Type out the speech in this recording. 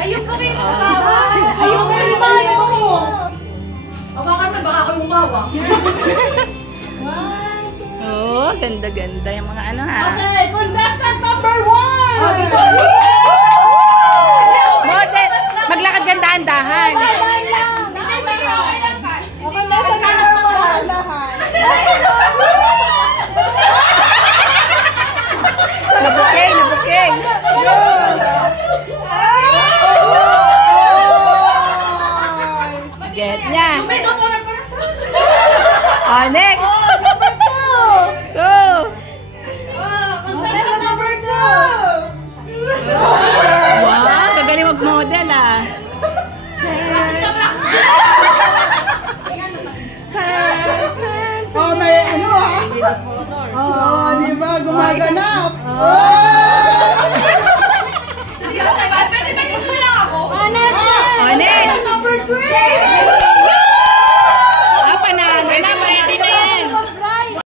Ayun po kayo kawawa. Ayun kayo lumayo mo. Hawakan na, baka ako umawa. Oh, ganda-ganda yung mga ano ha. Okay, contestant number 1! Model, maglakad ka dahan-dahan. Nabukay, nabukay. Get niya. Oh, next. Go. Contestant number 2! Wow, kagaling mag-model ah. Oh, may ano ah? Oh, di ba? Gumaganap. Oh!